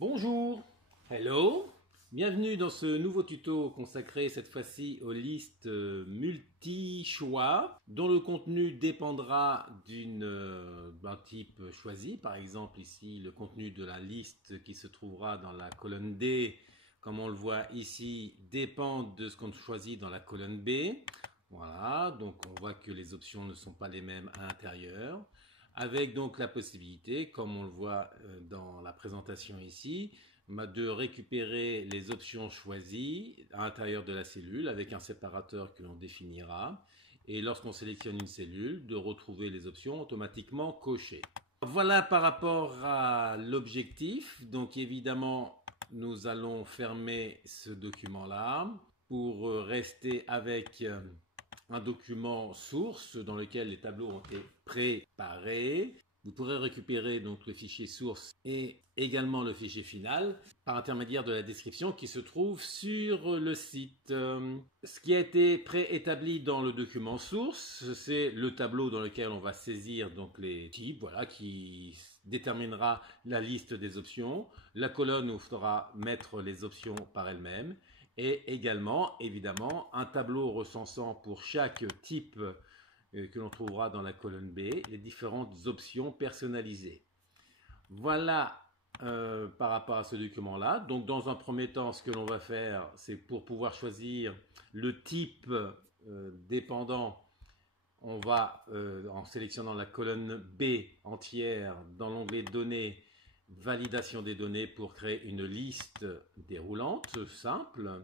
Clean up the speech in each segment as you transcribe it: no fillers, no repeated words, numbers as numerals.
Bonjour, hello, bienvenue dans ce nouveau tuto consacré cette fois-ci aux listes multi-choix dont le contenu dépendra d'un type choisi. Par exemple ici le contenu de la liste qui se trouvera dans la colonne D, comme on le voit ici, dépend de ce qu'on choisit dans la colonne B. Voilà, donc on voit que les options ne sont pas les mêmes à l'intérieur, avec donc la possibilité, comme on le voit dans la présentation ici, de récupérer les options choisies à l'intérieur de la cellule avec un séparateur que l'on définira, et lorsqu'on sélectionne une cellule, de retrouver les options automatiquement cochées. Voilà par rapport à l'objectif. Donc évidemment, nous allons fermer ce document-là pour rester avec un document source dans lequel les tableaux ont été préparés. Vous pourrez récupérer donc le fichier source et également le fichier final par intermédiaire de la description qui se trouve sur le site. Ce qui a été préétabli dans le document source, c'est le tableau dans lequel on va saisir donc les types, voilà, qui déterminera la liste des options. La colonne où il faudra mettre les options par elles-mêmes. Et également, évidemment, un tableau recensant pour chaque type que l'on trouvera dans la colonne B, les différentes options personnalisées. Voilà par rapport à ce document-là. Donc, dans un premier temps, ce que l'on va faire, c'est pour pouvoir choisir le type dépendant, on va, en sélectionnant la colonne B entière, dans l'onglet Données, validation des données pour créer une liste déroulante simple.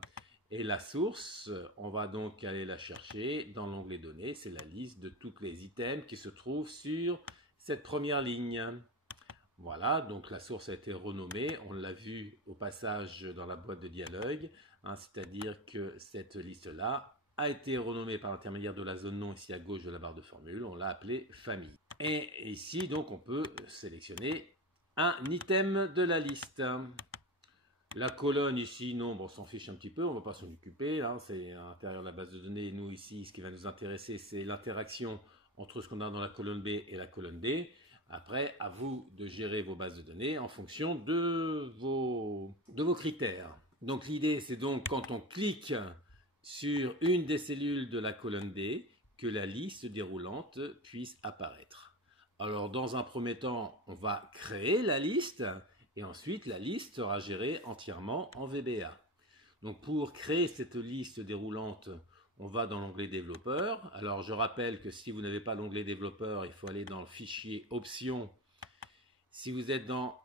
Et la source, on va donc aller la chercher dans l'onglet données. C'est la liste de tous les items qui se trouvent sur cette première ligne. Voilà, donc la source a été renommée. On l'a vu au passage dans la boîte de dialogue, hein, c'est-à-dire que cette liste-là a été renommée par l'intermédiaire de la zone nom ici à gauche de la barre de formule. On l'a appelée famille. Et ici, donc, on peut sélectionner un item de la liste. La colonne ici, non, bon, on s'en fiche un petit peu, on ne va pas s'en occuper, hein, c'est à l'intérieur de la base de données. Nous ici, ce qui va nous intéresser, c'est l'interaction entre ce qu'on a dans la colonne B et la colonne D. Après, à vous de gérer vos bases de données en fonction de vos critères. Donc l'idée, c'est donc quand on clique sur une des cellules de la colonne D, que la liste déroulante puisse apparaître. Alors, dans un premier temps, on va créer la liste et ensuite la liste sera gérée entièrement en VBA. Donc, pour créer cette liste déroulante, on va dans l'onglet développeur. Alors, je rappelle que si vous n'avez pas l'onglet développeur, il faut aller dans le fichier options. Si vous êtes dans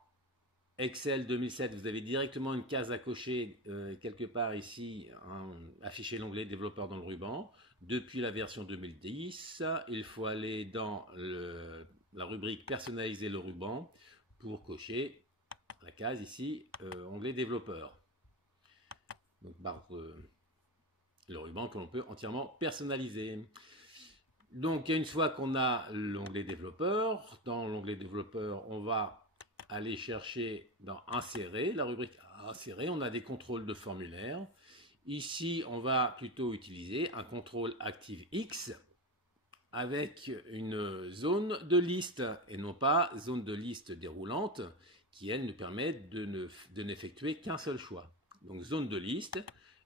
Excel 2007, vous avez directement une case à cocher quelque part ici, hein, afficher l'onglet développeur dans le ruban. Depuis la version 2010, il faut aller dans la rubrique personnaliser le ruban pour cocher la case ici, onglet développeur. Donc le ruban que l'on peut entièrement personnaliser. Donc une fois qu'on a l'onglet développeur, dans l'onglet développeur, on va aller chercher dans insérer, la rubrique insérer, on a des contrôles de formulaire. Ici, on va plutôt utiliser un contrôle ActiveX avec une zone de liste et non pas zone de liste déroulante qui, elle, nous permet de n'effectuer qu'un seul choix. Donc zone de liste,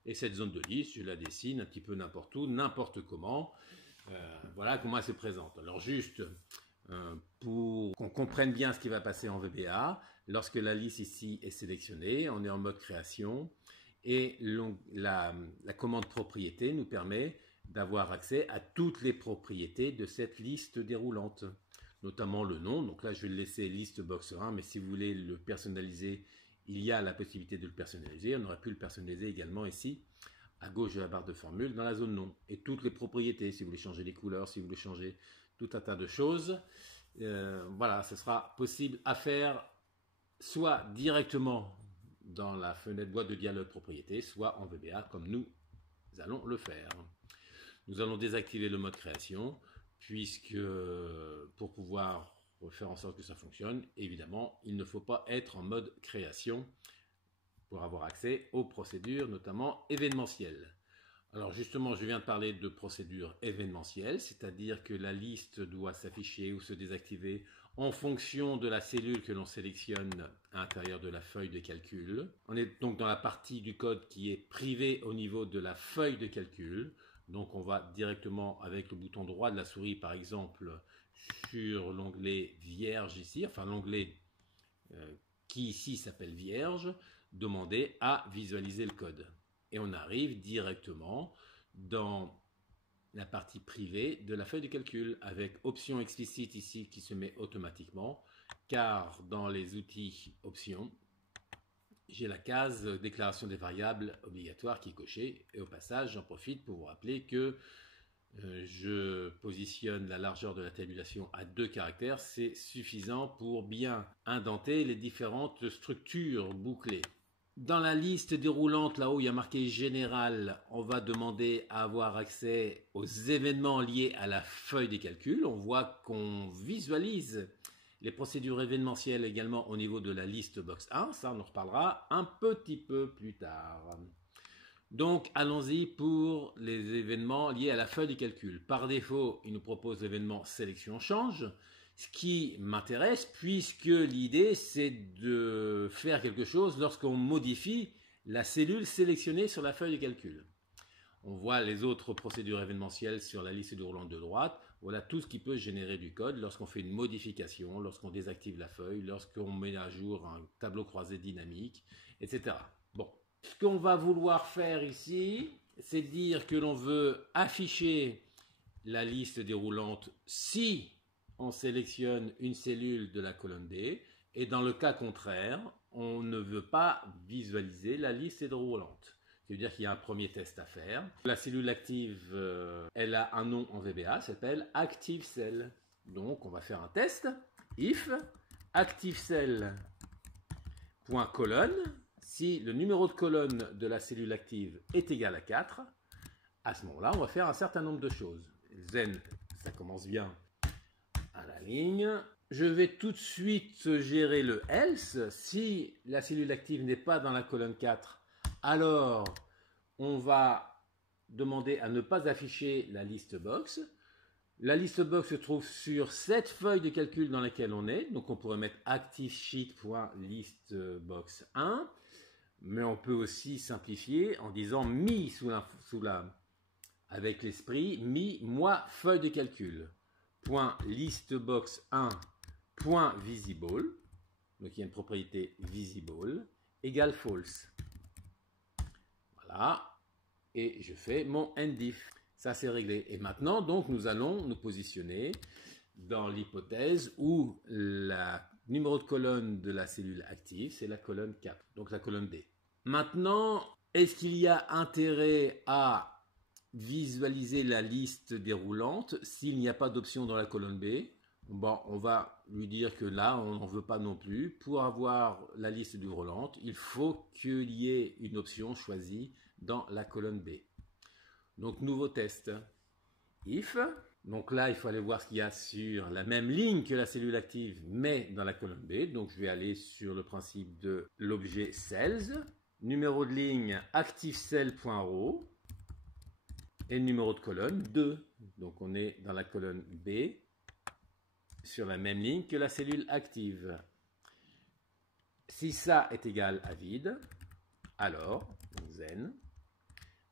et cette zone de liste, je la dessine un petit peu n'importe où, n'importe comment. Voilà comment elle se présente. Alors juste pour qu'on comprenne bien ce qui va passer en VBA, lorsque la liste ici est sélectionnée, on est en mode création et la commande propriété nous permet d'avoir accès à toutes les propriétés de cette liste déroulante, notamment le nom. Donc là, je vais le laisser liste box 1, mais si vous voulez le personnaliser, il y a la possibilité de le personnaliser. On aurait pu le personnaliser également ici, à gauche de la barre de formule, dans la zone nom. Et toutes les propriétés, si vous voulez changer les couleurs, si vous voulez changer tout un tas de choses, voilà, ce sera possible à faire soit directement dans la fenêtre boîte de dialogue propriété, soit en VBA comme nous allons le faire. Nous allons désactiver le mode création, puisque pour pouvoir faire en sorte que ça fonctionne, évidemment, il ne faut pas être en mode création pour avoir accès aux procédures, notamment événementielles. Alors justement, je viens de parler de procédures événementielles, c'est-à-dire que la liste doit s'afficher ou se désactiver en fonction de la cellule que l'on sélectionne à l'intérieur de la feuille de calcul. On est donc dans la partie du code qui est privée au niveau de la feuille de calcul. Donc on va directement avec le bouton droit de la souris par exemple sur l'onglet Vierge ici, enfin l'onglet qui ici s'appelle Vierge, demander à visualiser le code. Et on arrive directement dans la partie privée de la feuille de calcul avec option explicite ici qui se met automatiquement, car dans les outils options, j'ai la case déclaration des variables obligatoire qui est cochée. Et au passage, j'en profite pour vous rappeler que je positionne la largeur de la tabulation à 2 caractères. C'est suffisant pour bien indenter les différentes structures bouclées. Dans la liste déroulante, là-haut, il y a marqué Général. On va demander à avoir accès aux événements liés à la feuille des calculs. On voit qu'on visualise les procédures événementielles également au niveau de la liste box 1. Ça, on en reparlera un petit peu plus tard. Donc, allons-y pour les événements liés à la feuille de calcul. Par défaut, il nous propose l'événement sélection change, ce qui m'intéresse puisque l'idée c'est de faire quelque chose lorsqu'on modifie la cellule sélectionnée sur la feuille de calcul. On voit les autres procédures événementielles sur la liste déroulante de droite. Voilà tout ce qui peut générer du code lorsqu'on fait une modification, lorsqu'on désactive la feuille, lorsqu'on met à jour un tableau croisé dynamique, etc. Bon. Ce qu'on va vouloir faire ici, c'est dire que l'on veut afficher la liste déroulante si on sélectionne une cellule de la colonne D, et dans le cas contraire, on ne veut pas visualiser la liste déroulante. C'est-à-dire qu'il y a un premier test à faire. La cellule active, elle a un nom en VBA, s'appelle ActiveCell. Donc on va faire un test. If ActiveCell.colonne, si le numéro de colonne de la cellule active est égal à 4, à ce moment-là, on va faire un certain nombre de choses. Zen, ça commence bien à la ligne. Je vais tout de suite gérer le else. Si la cellule active n'est pas dans la colonne 4, alors on va demander à ne pas afficher la liste box. La liste box se trouve sur cette feuille de calcul dans laquelle on est. Donc on pourrait mettre ActiveSheet.listBox1. Mais on peut aussi simplifier en disant mi avec l'esprit, mi moi feuille de calcul. Point listbox1 point visible, donc il y a une propriété visible, égale false. Voilà, et je fais mon endif. Ça c'est réglé. Et maintenant donc nous allons nous positionner dans l'hypothèse où le numéro de colonne de la cellule active, c'est la colonne 4, donc la colonne D. Maintenant, est-ce qu'il y a intérêt à visualiser la liste déroulante s'il n'y a pas d'option dans la colonne B? Bon, on va lui dire que là, on n'en veut pas non plus. Pour avoir la liste déroulante, il faut qu'il y ait une option choisie dans la colonne B. Donc, nouveau test. If, donc là, il faut aller voir ce qu'il y a sur la même ligne que la cellule active, mais dans la colonne B. Donc, je vais aller sur le principe de l'objet cells, numéro de ligne ActiveCell.row et numéro de colonne 2. Donc, on est dans la colonne B sur la même ligne que la cellule active. Si ça est égal à vide, alors, zen.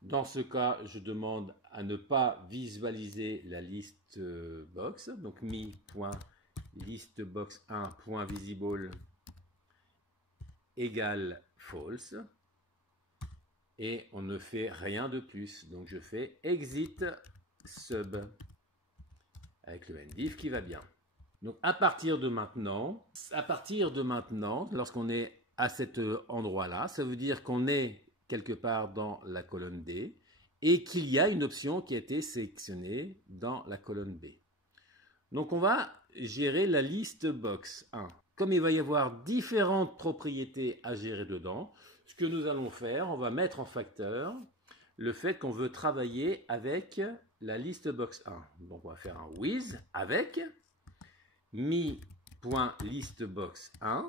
Dans ce cas, je demande à ne pas visualiser la liste box. Donc mi.listbox1.visible égale false. Et on ne fait rien de plus. Donc je fais exit sub avec le endif qui va bien. Donc à partir de maintenant, lorsqu'on est à cet endroit-là, ça veut dire qu'on est quelque part dans la colonne D et qu'il y a une option qui a été sélectionnée dans la colonne B. Donc on va gérer la liste box 1. Comme il va y avoir différentes propriétés à gérer dedans, ce que nous allons faire, on va mettre en facteur le fait qu'on veut travailler avec la liste box 1. Donc on va faire un with avec mi.listbox1.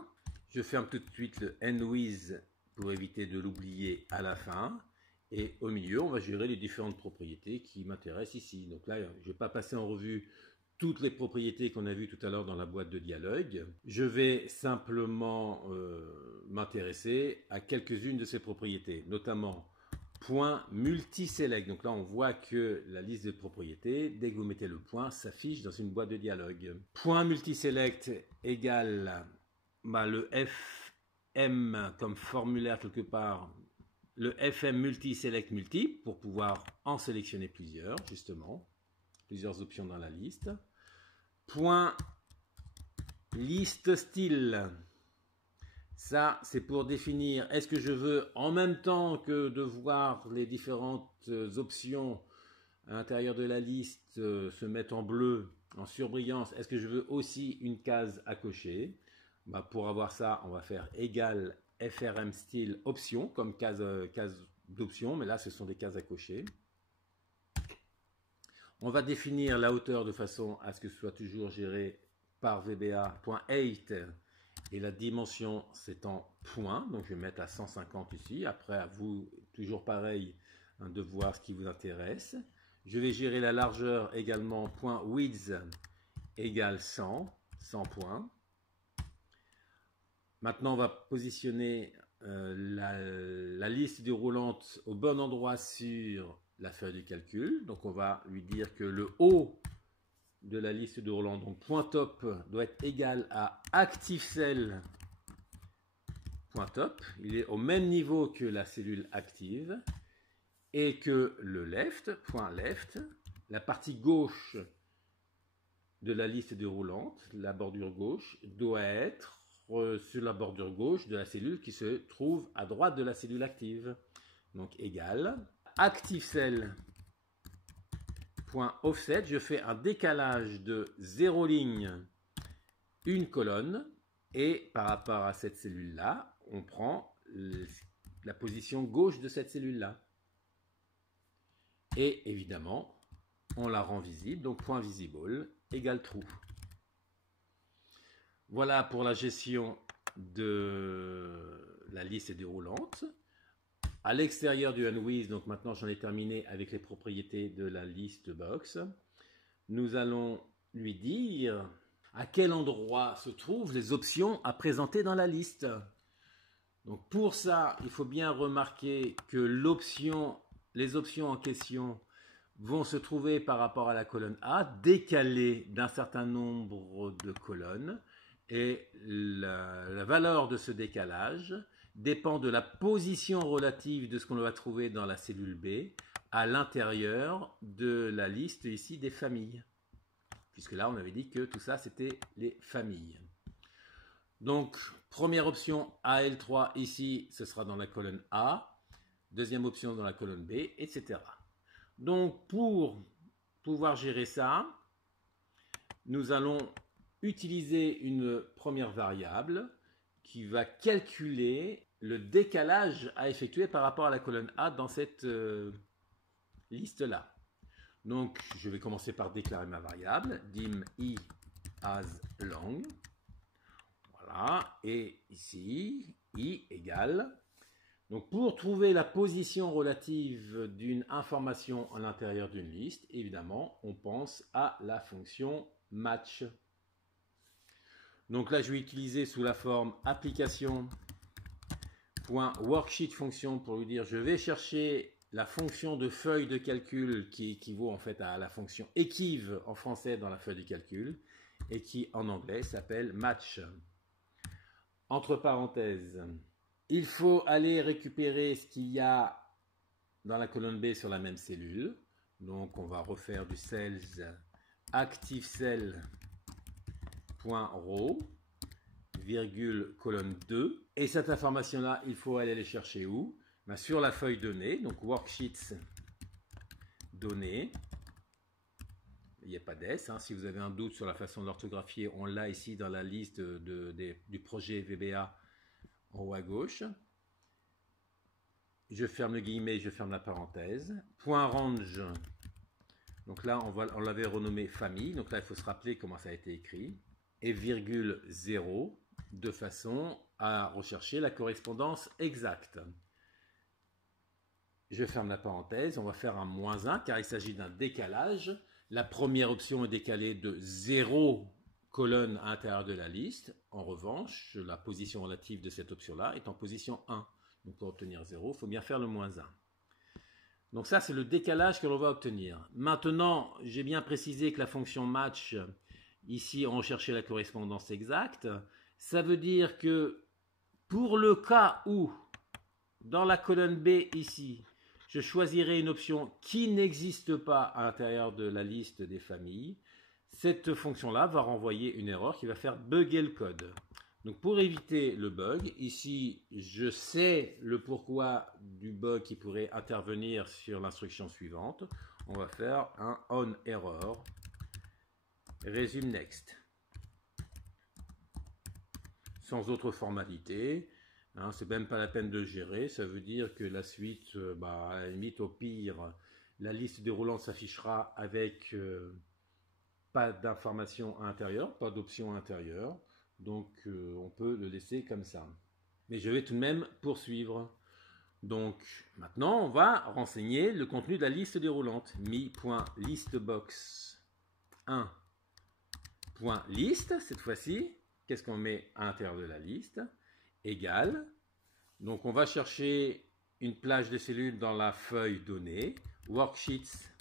Je ferme tout de suite le endWith pour éviter de l'oublier à la fin. Et au milieu, on va gérer les différentes propriétés qui m'intéressent ici. Donc là, je ne vais pas passer en revue toutes les propriétés qu'on a vues tout à l'heure dans la boîte de dialogue. Je vais simplement m'intéresser à quelques-unes de ces propriétés, notamment point multiselect. Donc là, on voit que la liste de propriétés, dès que vous mettez le point, s'affiche dans une boîte de dialogue. Point multiselect égale le FM comme formulaire quelque part, le FM multiselect multi pour pouvoir en sélectionner plusieurs, justement, plusieurs options dans la liste. Point liste style. Ça, c'est pour définir, est-ce que je veux, en même temps que de voir les différentes options à l'intérieur de la liste se mettre en bleu, en surbrillance, est-ce que je veux aussi une case à cocher? Pour avoir ça, on va faire égal FRM style option, comme case d'option, mais là, ce sont des cases à cocher. On va définir la hauteur de façon à ce que ce soit toujours géré par VBA.height. Et la dimension, c'est en points, donc je vais mettre à 150 ici. Après, à vous, toujours pareil, de voir ce qui vous intéresse. Je vais gérer la largeur également, point width égale 100 points. Maintenant, on va positionner la liste déroulante au bon endroit sur la feuille de calcul. Donc, on va lui dire que le haut de la liste de Roland, donc point top, doit être égal à ActiveCell point top. Il est au même niveau que la cellule active et que le left, point left, la partie gauche de la liste déroulante, la bordure gauche, doit être sur la bordure gauche de la cellule qui se trouve à droite de la cellule active. Donc égal ActiveCell offset, je fais un décalage de 0 ligne, une colonne, et par rapport à cette cellule-là, on prend la position gauche de cette cellule-là. Et évidemment, on la rend visible, donc point visible égale true. Voilà pour la gestion de la liste déroulante. À l'extérieur du unwith, donc maintenant j'en ai terminé avec les propriétés de la liste box. Nous allons lui dire à quel endroit se trouvent les options à présenter dans la liste. Donc pour ça, il faut bien remarquer que les options en question vont se trouver par rapport à la colonne A, décalées d'un certain nombre de colonnes. Et la valeur de ce décalage dépend de la position relative de ce qu'on va trouver dans la cellule B à l'intérieur de la liste ici des familles. Puisque là, on avait dit que tout ça, c'était les familles. Donc, première option AL3 ici, ce sera dans la colonne A. Deuxième option dans la colonne B, etc. Donc, pour pouvoir gérer ça, nous allons utiliser une première variable qui va calculer le décalage à effectuer par rapport à la colonne A dans cette liste-là. Donc, je vais commencer par déclarer ma variable, dim i as long. Voilà, et ici, i égale. Donc, pour trouver la position relative d'une information à l'intérieur d'une liste, évidemment, on pense à la fonction match. Donc là, je vais utiliser sous la forme application.worksheet fonction pour lui dire je vais chercher la fonction de feuille de calcul qui équivaut en fait à la fonction equiv en français dans la feuille de calcul et qui en anglais s'appelle match. Entre parenthèses, il faut aller récupérer ce qu'il y a dans la colonne B sur la même cellule. Donc on va refaire du cells ActiveCell.row, virgule colonne 2. Et cette information-là, il faut aller les chercher où? Sur la feuille donnée, donc worksheets données. Il n'y a pas d'S. Si vous avez un doute sur la façon de l'orthographier, on l'a ici dans la liste du projet VBA en haut à gauche. Je ferme le guillemet, je ferme la parenthèse. Point range. Donc là, on l'avait renommé famille. Donc là, il faut se rappeler comment ça a été écrit. Et virgule 0, de façon à rechercher la correspondance exacte. Je ferme la parenthèse. On va faire un -1 car il s'agit d'un décalage. La première option est décalée de 0 colonne à l'intérieur de la liste. En revanche, la position relative de cette option-là est en position 1. Donc pour obtenir 0, il faut bien faire le moins 1. Donc ça, c'est le décalage que l'on va obtenir. Maintenant, j'ai bien précisé que la fonction match, ici, on cherchait la correspondance exacte. Ça veut dire que pour le cas où, dans la colonne B ici, je choisirai une option qui n'existe pas à l'intérieur de la liste des familles, cette fonction-là va renvoyer une erreur qui va faire bugger le code. Donc pour éviter le bug, ici je sais le pourquoi du bug qui pourrait intervenir sur l'instruction suivante. On va faire un onError resume next. Sans autre formalité. Hein, c'est même pas la peine de gérer, ça veut dire que la suite, à la limite au pire, la liste déroulante s'affichera avec pas d'informations à l'intérieur, pas d'options à l'intérieur, donc on peut le laisser comme ça. Mais je vais tout de même poursuivre. Donc maintenant on va renseigner le contenu de la liste déroulante. mi.listbox 1.list cette fois-ci. Qu'est-ce qu'on met à l'intérieur de la liste? Égale. Donc on va chercher une plage de cellules dans la feuille donnée. Worksheets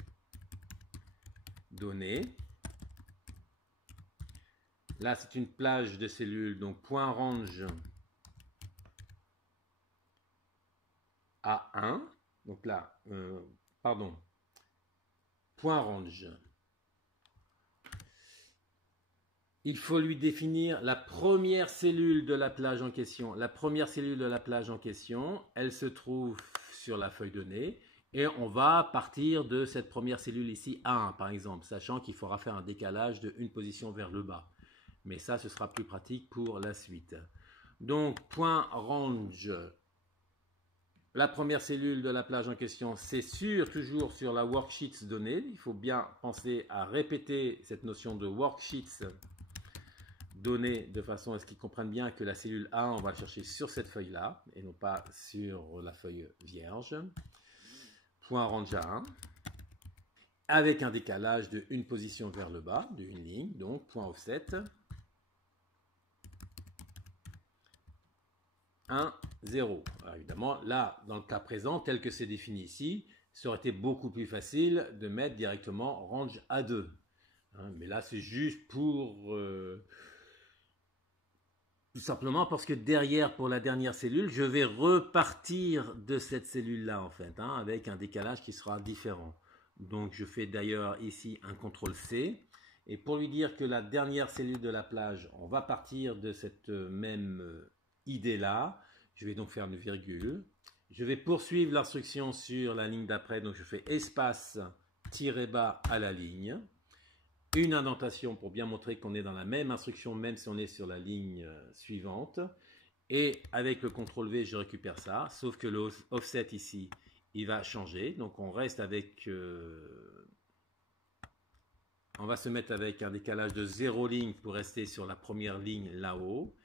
donnée. Là c'est une plage de cellules. Donc point range à 1. Donc là, point range. Il faut lui définir la première cellule de la plage en question. La première cellule de la plage en question, elle se trouve sur la feuille donnée. Et on va partir de cette première cellule ici, A1 par exemple, sachant qu'il faudra faire un décalage de une position vers le bas. Mais ça, ce sera plus pratique pour la suite. Donc, point range. La première cellule de la plage en question, c'est toujours sur la worksheets donnée. Il faut bien penser à répéter cette notion de worksheets donnée de façon à ce qu'ils comprennent bien que la cellule A, on va la chercher sur cette feuille-là et non pas sur la feuille vierge. Point range à 1 avec un décalage de une position vers le bas, d'une ligne, donc point offset 1, 0. Alors évidemment, là, dans le cas présent, tel que c'est défini ici, ça aurait été beaucoup plus facile de mettre directement range A2. Hein, mais là, c'est juste pour... tout simplement parce que derrière, pour la dernière cellule, je vais repartir de cette cellule-là, en fait, hein, avec un décalage qui sera différent. Donc, je fais d'ailleurs ici un CTRL-C. Et pour lui dire que la dernière cellule de la plage, on va partir de cette même idée-là, je vais donc faire une virgule. Je vais poursuivre l'instruction sur la ligne d'après, donc je fais espace tiré bas à la ligne. Une indentation pour bien montrer qu'on est dans la même instruction, même si on est sur la ligne suivante. Et avec le CTRL V, je récupère ça, sauf que le offset ici, il va changer. Donc on reste avec... on va se mettre avec un décalage de 0 ligne pour rester sur la première ligne là-haut.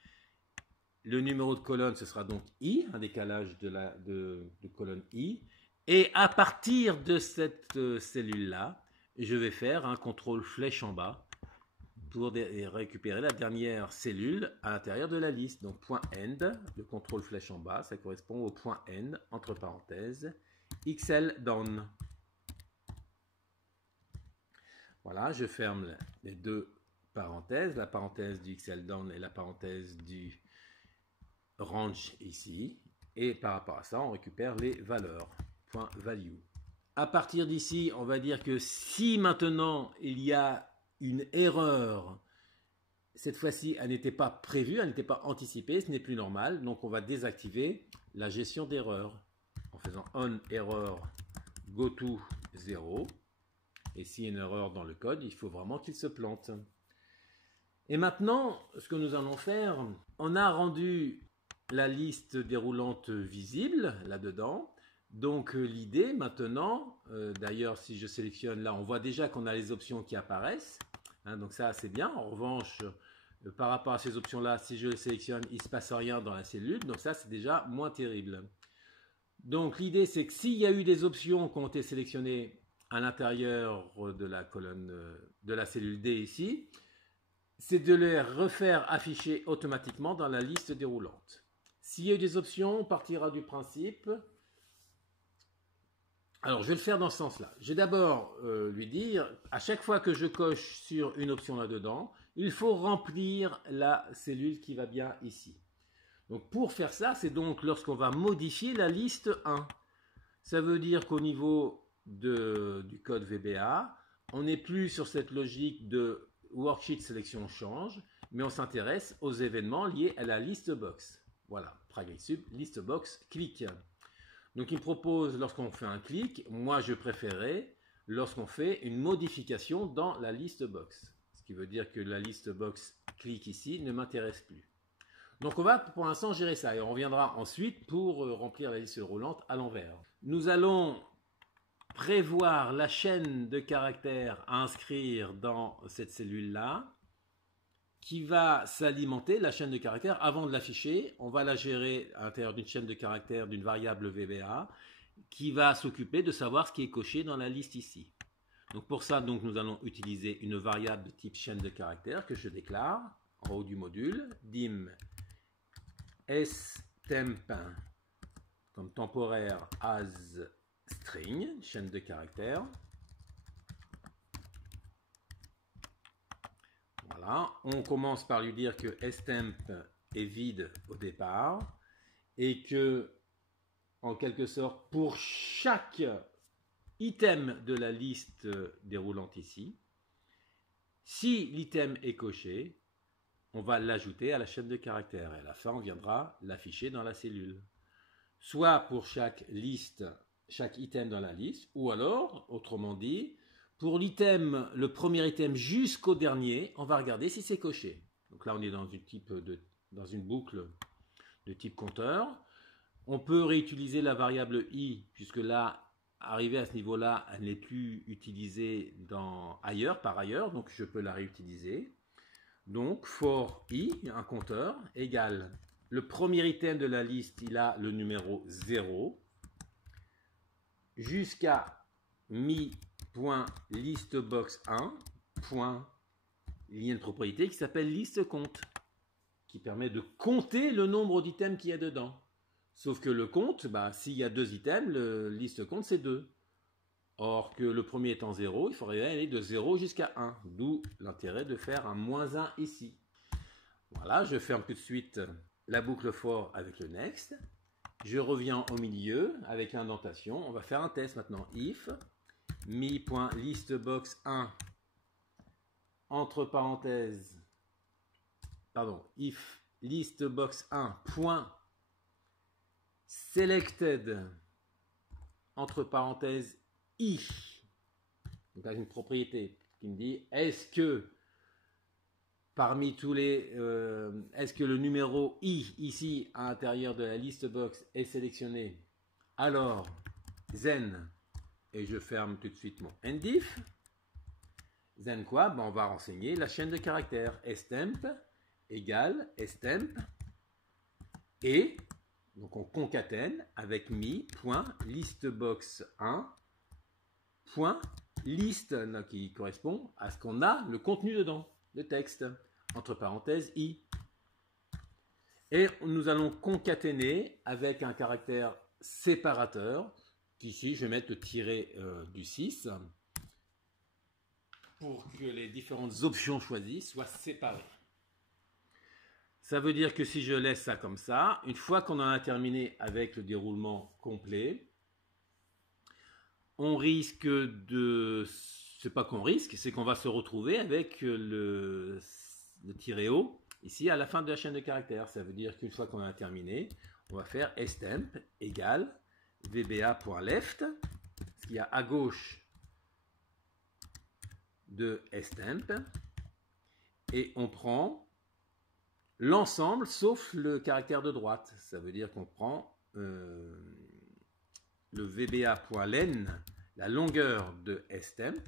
Le numéro de colonne, ce sera donc I, un décalage de colonne I. Et à partir de cette cellule-là, je vais faire un CTRL flèche en bas pour récupérer la dernière cellule à l'intérieur de la liste. Donc point end, le CTRL flèche en bas, ça correspond au point end, entre parenthèses, XL down. Voilà, je ferme les deux parenthèses, la parenthèse du XL down et la parenthèse du range ici. Et par rapport à ça, on récupère les valeurs. Point value. À partir d'ici, on va dire que si maintenant il y a une erreur, cette fois-ci elle n'était pas prévue, elle n'était pas anticipée, ce n'est plus normal. Donc on va désactiver la gestion d'erreur en faisant onError goTo 0. Et s'il y a une erreur dans le code, il faut vraiment qu'il se plante. Et maintenant, ce que nous allons faire, on a rendu la liste déroulante visible là-dedans. Donc l'idée maintenant, d'ailleurs si je sélectionne là, on voit déjà qu'on a les options qui apparaissent, hein, donc ça c'est bien. En revanche, par rapport à ces options-là, si je les sélectionne, il ne se passe rien dans la cellule, donc ça c'est déjà moins terrible. Donc l'idée c'est que s'il y a eu des options qui ont été sélectionnées à l'intérieur de la colonne de la cellule D ici, c'est de les refaire afficher automatiquement dans la liste déroulante. S'il y a des options, on partira du principe. Alors, je vais le faire dans ce sens-là. Je vais d'abord lui dire, à chaque fois que je coche sur une option là-dedans, il faut remplir la cellule qui va bien ici. Donc, pour faire ça, c'est donc lorsqu'on va modifier la liste 1. Ça veut dire qu'au niveau du code VBA, on n'est plus sur cette logique de worksheet sélection change, mais on s'intéresse aux événements liés à la liste box. Voilà, Pragmatic liste box, clic. Donc il me propose lorsqu'on fait un clic, moi je préférais lorsqu'on fait une modification dans la liste box. Ce qui veut dire que la liste box clic ici ne m'intéresse plus. Donc on va pour l'instant gérer ça et on reviendra ensuite pour remplir la liste roulante à l'envers. Nous allons prévoir la chaîne de caractères à inscrire dans cette cellule-là qui va s'alimenter, la chaîne de caractères, avant de l'afficher. On va la gérer à l'intérieur d'une chaîne de caractères d'une variable VBA qui va s'occuper de savoir ce qui est coché dans la liste ici. Donc pour ça, donc, nous allons utiliser une variable de type chaîne de caractères que je déclare en haut du module, dim stemp comme temporaire as string, chaîne de caractères. Voilà, on commence par lui dire que stemp est vide au départ et que, en quelque sorte, pour chaque item de la liste déroulante ici, si l'item est coché, on va l'ajouter à la chaîne de caractères et à la fin, on viendra l'afficher dans la cellule. Soit pour chaque liste, chaque item dans la liste, ou alors, autrement dit, pour l'item, le premier item jusqu'au dernier, on va regarder si c'est coché. Donc là, on est dans une boucle de type compteur. On peut réutiliser la variable i, puisque là, arrivé à ce niveau-là, elle n'est plus utilisée par ailleurs, donc je peux la réutiliser. Donc, for i, un compteur, égale le premier item de la liste, il a le numéro 0, jusqu'à mi.listebox1, il y a une propriété qui s'appelle listeCompte, qui permet de compter le nombre d'items qu'il y a dedans. Sauf que le compte, s'il y a 2 items, le listeCompte c'est 2. Or que le premier étant 0, il faudrait aller de 0 jusqu'à 1, d'où l'intérêt de faire un -1 ici. Voilà, je ferme tout de suite la boucle for avec le next. Je reviens au milieu avec l'indentation. On va faire un test maintenant. If mi.listebox1 entre parenthèses, if listebox1.selected entre parenthèses i. Donc là, j'ai une propriété qui me dit est-ce que parmi tous les est-ce que le numéro i ici à l'intérieur de la liste box est sélectionné? Alors then, et je ferme tout de suite mon endif. Then quoi? On va renseigner la chaîne de caractères stemp égale stemp et donc on concatène avec mi.listebox1.list qui correspond à ce qu'on a le contenu dedans, le texte, entre parenthèses i. Et nous allons concaténer avec un caractère séparateur, qu'ici je vais mettre le tiret du 6, pour que les différentes options choisies soient séparées. Ça veut dire que si je laisse ça comme ça, une fois qu'on en a terminé avec le déroulement complet, on risque de... C'est pas qu'on risque, c'est qu'on va se retrouver avec le tiret haut ici à la fin de la chaîne de caractères. Ça veut dire qu'une fois qu'on a terminé, on va faire stemp égale vba.left, ce qu'il y a à gauche de stemp, et on prend l'ensemble sauf le caractère de droite. Ça veut dire qu'on prend le vba.len, la longueur de stemp,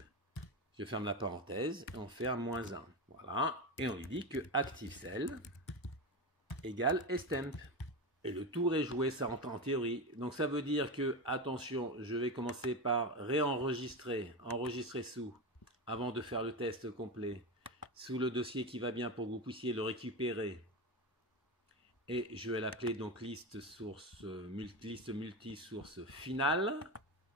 je ferme la parenthèse, et on fait un -1. Voilà, et on lui dit que ActiveCell égale stemp. Et le tour est joué, ça rentre en théorie. Donc ça veut dire que, attention, je vais commencer par réenregistrer, enregistrer sous, avant de faire le test complet, sous le dossier qui va bien pour que vous puissiez le récupérer. Et je vais l'appeler donc liste multi-source finale.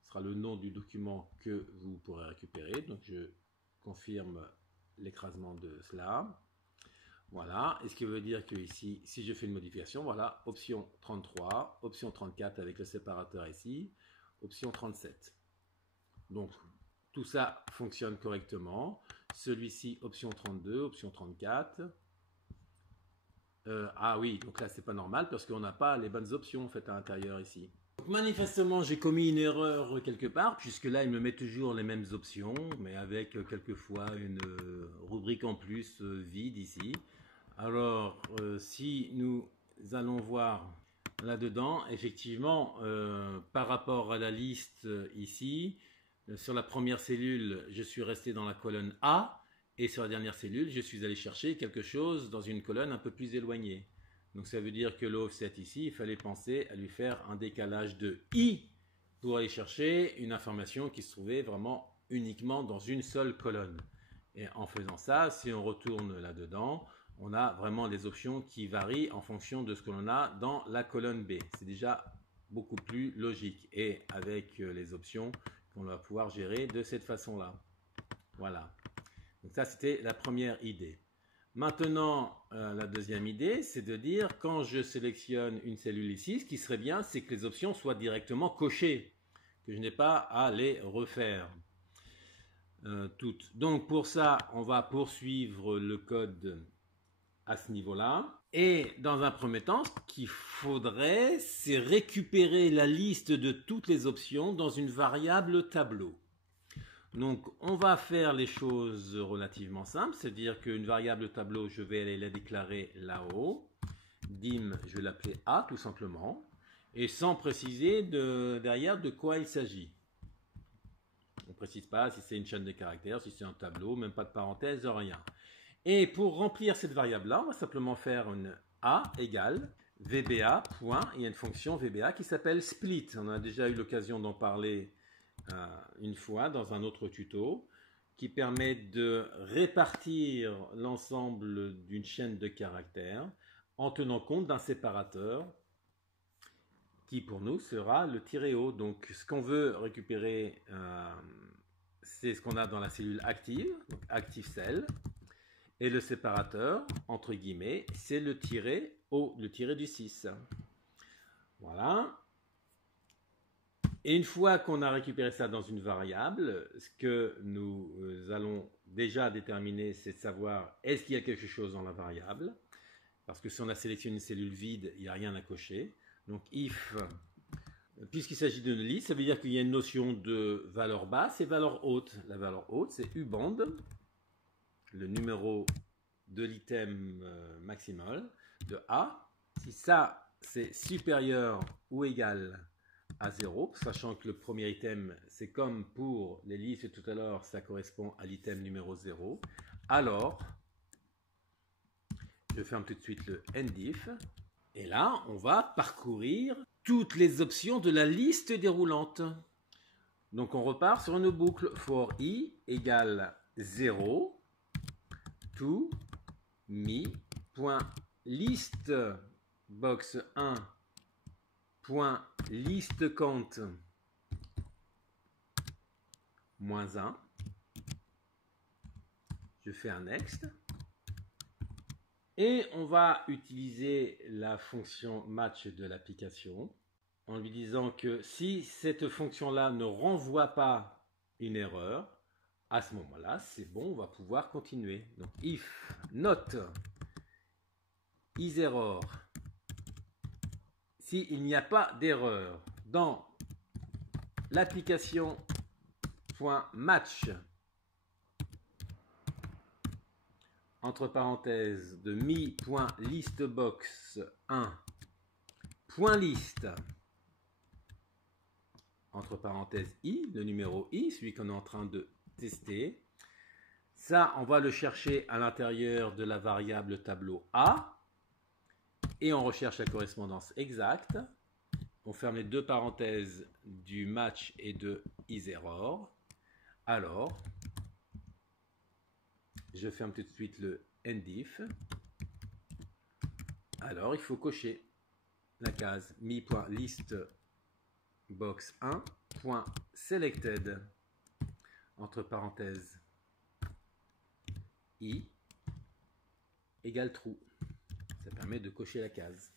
Ce sera le nom du document que vous pourrez récupérer. Donc je confirme l'écrasement de cela. Voilà, et ce qui veut dire que ici, si je fais une modification, voilà, option 33, option 34 avec le séparateur ici, option 37. Donc, tout ça fonctionne correctement. Celui-ci, option 32, option 34. Ah oui, donc là, c'est pas normal parce qu'on n'a pas les bonnes options en fait à l'intérieur ici. Donc, manifestement, j'ai commis une erreur quelque part, puisque là, il me met toujours les mêmes options, mais avec quelquefois une rubrique en plus vide ici. Alors, si nous allons voir là-dedans, effectivement, par rapport à la liste ici, sur la première cellule, je suis resté dans la colonne A, et sur la dernière cellule, je suis allé chercher quelque chose dans une colonne un peu plus éloignée. Donc ça veut dire que l'offset ici, il fallait penser à lui faire un décalage de I pour aller chercher une information qui se trouvait vraiment uniquement dans une seule colonne. Et en faisant ça, si on retourne là-dedans, on a vraiment des options qui varient en fonction de ce que l'on a dans la colonne B. C'est déjà beaucoup plus logique et avec les options qu'on va pouvoir gérer de cette façon-là. Voilà. Donc ça, c'était la première idée. Maintenant, la deuxième idée, c'est de dire quand je sélectionne une cellule ici, ce qui serait bien, c'est que les options soient directement cochées, que je n'ai pas à les refaire toutes. Donc pour ça, on va poursuivre le code à ce niveau-là. Et dans un premier temps, ce qu'il faudrait, c'est récupérer la liste de toutes les options dans une variable tableau. Donc, on va faire les choses relativement simples, c'est-à-dire qu'une variable tableau, je vais aller la déclarer là-haut. Dim, je vais l'appeler A tout simplement, et sans préciser derrière de quoi il s'agit. On ne précise pas si c'est une chaîne de caractères, si c'est un tableau, même pas de parenthèse, rien. Et pour remplir cette variable-là, on va simplement faire une A égale VBA, point, il y a une fonction VBA qui s'appelle split. On a déjà eu l'occasion d'en parler une fois dans un autre tuto, qui permet de répartir l'ensemble d'une chaîne de caractères en tenant compte d'un séparateur qui pour nous sera le tiré haut. Donc ce qu'on veut récupérer, c'est ce qu'on a dans la cellule active, donc active cell. Et le séparateur, entre guillemets, c'est le tiré haut, le tiré du 6. Voilà. Et une fois qu'on a récupéré ça dans une variable, ce que nous allons déjà déterminer, c'est de savoir est-ce qu'il y a quelque chose dans la variable. Parce que si on a sélectionné une cellule vide, il n'y a rien à cocher. Donc if, puisqu'il s'agit d'une liste, ça veut dire qu'il y a une notion de valeur basse et valeur haute. La valeur haute, c'est uband, le numéro de l'item maximal de A. Si ça, c'est supérieur ou égal à 0, sachant que le premier item, c'est comme pour les listes tout à l'heure, ça correspond à l'item numéro 0, alors, je ferme tout de suite le endif, et là, on va parcourir toutes les options de la liste déroulante. Donc, on repart sur une boucle for i égale 0 to mi.list box 1 point list count moins 1. Je fais un next. Et on va utiliser la fonction match de l'application en lui disant que si cette fonction-là ne renvoie pas une erreur, à ce moment-là, c'est bon, on va pouvoir continuer. Donc if not is error, s'il n'y a pas d'erreur dans l'application.match entre parenthèses de mi.listbox1.list entre parenthèses i, le numéro i, celui qu'on est en train de tester. Ça, on va le chercher à l'intérieur de la variable tableau A. et on recherche la correspondance exacte. On ferme les deux parenthèses du match et de isError. Alors, je ferme tout de suite le endif. Alors, il faut cocher la case mi.listbox1.selected entre parenthèses i égale true. Ça permet de cocher la case.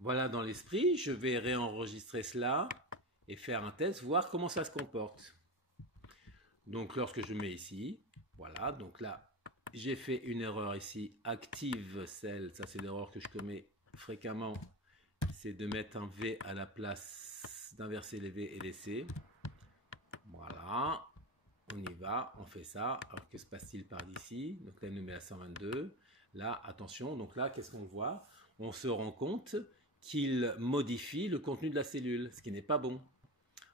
Voilà dans l'esprit, je vais réenregistrer cela et faire un test, voir comment ça se comporte. Donc lorsque je mets ici, voilà, donc là j'ai fait une erreur ici, active cell, ça c'est l'erreur que je commets fréquemment, c'est de mettre un V à la place d'inverser les V et les C. Voilà, on y va, on fait ça. Alors que se passe-t-il par ici? Donc là il nous met à 122. Là, attention, donc là qu'est-ce qu'on voit? On se rend compte qu'il modifie le contenu de la cellule, ce qui n'est pas bon.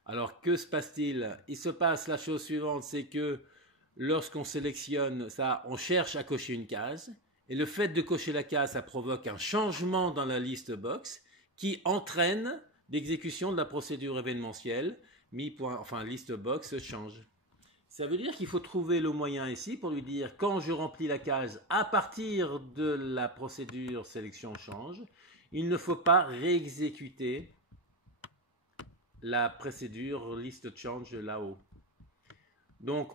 Alors que se passe-t-il? Il se passe la chose suivante, c'est que lorsqu'on sélectionne ça, on cherche à cocher une case, et le fait de cocher la case, ça provoque un changement dans la liste box qui entraîne l'exécution de la procédure événementielle, liste box change. Ça veut dire qu'il faut trouver le moyen ici pour lui dire quand je remplis la case à partir de la procédure sélection change, il ne faut pas réexécuter la procédure list change là-haut. Donc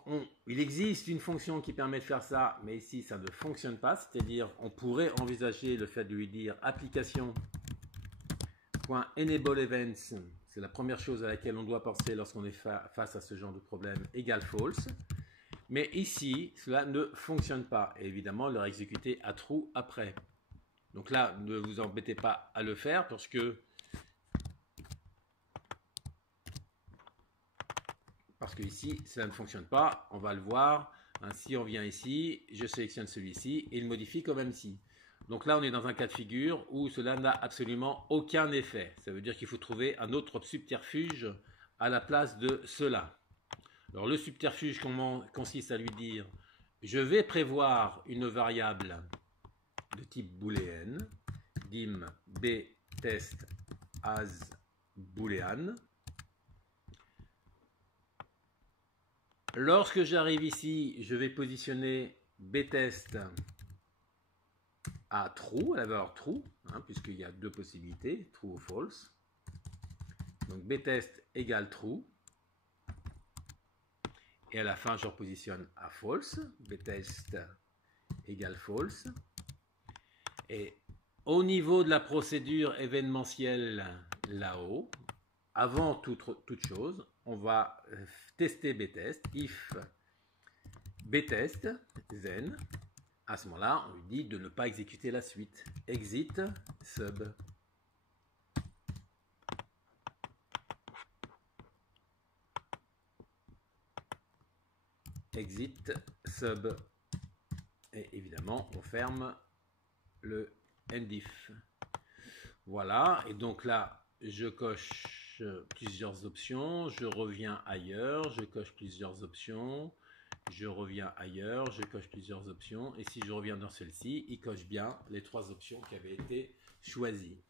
il existe une fonction qui permet de faire ça, mais ici ça ne fonctionne pas, c'est-à-dire on pourrait envisager le fait de lui dire application.enableEvents, c'est la première chose à laquelle on doit penser lorsqu'on est face à ce genre de problème, égale false. Mais ici, cela ne fonctionne pas. Et évidemment, le exécuter à true après. Donc là, ne vous embêtez pas à le faire parce que ici, cela ne fonctionne pas. On va le voir. Si on vient ici, je sélectionne celui-ci et il modifie quand même ici. Donc là, on est dans un cas de figure où cela n'a absolument aucun effet. Ça veut dire qu'il faut trouver un autre subterfuge à la place de cela. Alors le subterfuge consiste à lui dire je vais prévoir une variable de type booléen, dim btest as boolean. Lorsque j'arrive ici, je vais positionner btest à true, à la valeur true, puisqu'il y a deux possibilités, true ou false. Donc btest égale true. Et à la fin, je repositionne à false, btest égale false. Et au niveau de la procédure événementielle là-haut, avant toute chose, on va tester btest, if btest, then, à ce moment-là, on lui dit de ne pas exécuter la suite. Exit sub. Exit sub. Et évidemment, on ferme le endif. Voilà, et donc là, je coche plusieurs options, je reviens ailleurs, je coche plusieurs options, je reviens ailleurs, je coche plusieurs options, et si je reviens dans celle-ci, il coche bien les trois options qui avaient été choisies.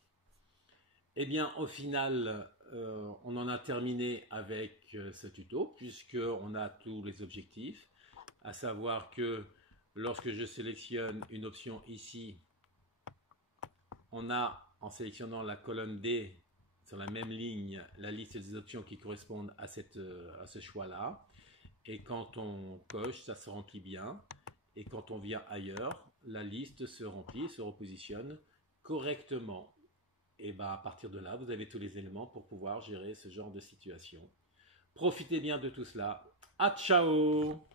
Eh bien, au final, on en a terminé avec ce tuto, puisqu'on a tous les objectifs, à savoir que lorsque je sélectionne une option ici, on a, en sélectionnant la colonne D, sur la même ligne, la liste des options qui correspondent à ce choix-là. Et quand on coche, ça se remplit bien. Et quand on vient ailleurs, la liste se remplit, se repositionne correctement. Et bien, à partir de là, vous avez tous les éléments pour pouvoir gérer ce genre de situation. Profitez bien de tout cela. À ciao!